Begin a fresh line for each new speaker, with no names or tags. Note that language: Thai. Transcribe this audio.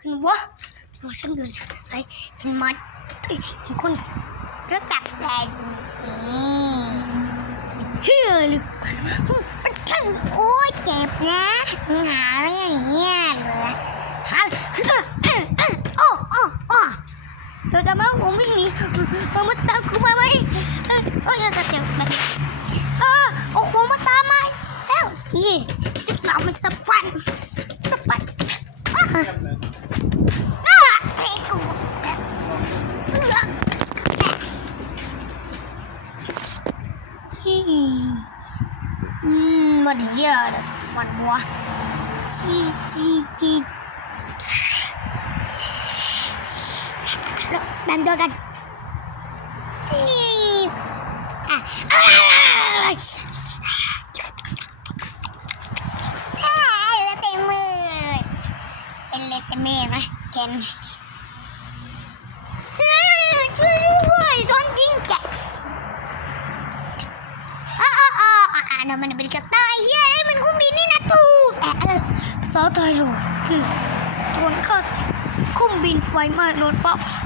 ขึ้นวะตัวฉันเดินใส่เห็นมันเห็นคนจะจับแดงนี่เฮ้ยลึกมันทั้งโอ้ยเจ็บนะหาอะไรอย่างเงี้ยเลยฮะโอ้โอ้โอ้เธอจะมาผมวิ่งหนีเออมาตามกูมาไหมเออโอ้ยจะเจ็บไหมเออโอ้โหมาตามมาแล้วนี่จุดเรามันสะบัดสะบัดอะ อืมมันเยอะเลยมันวะซีซีจีดันตัวกันอะอะแล้วเต็มมือเป็นเลตเมย์ไหมแกนช่วยด้วยโดนยิงแกะอ้าวอ้าวอ้าวอ่าเดี๋ยวมันเป็นกระต่ายเฮ้ยมันกุ้งบินนี่นะตูแอะซอตายหรอคือโจรข้าศึกคุ้มบินไฟไหม้รถฟ้าผ่า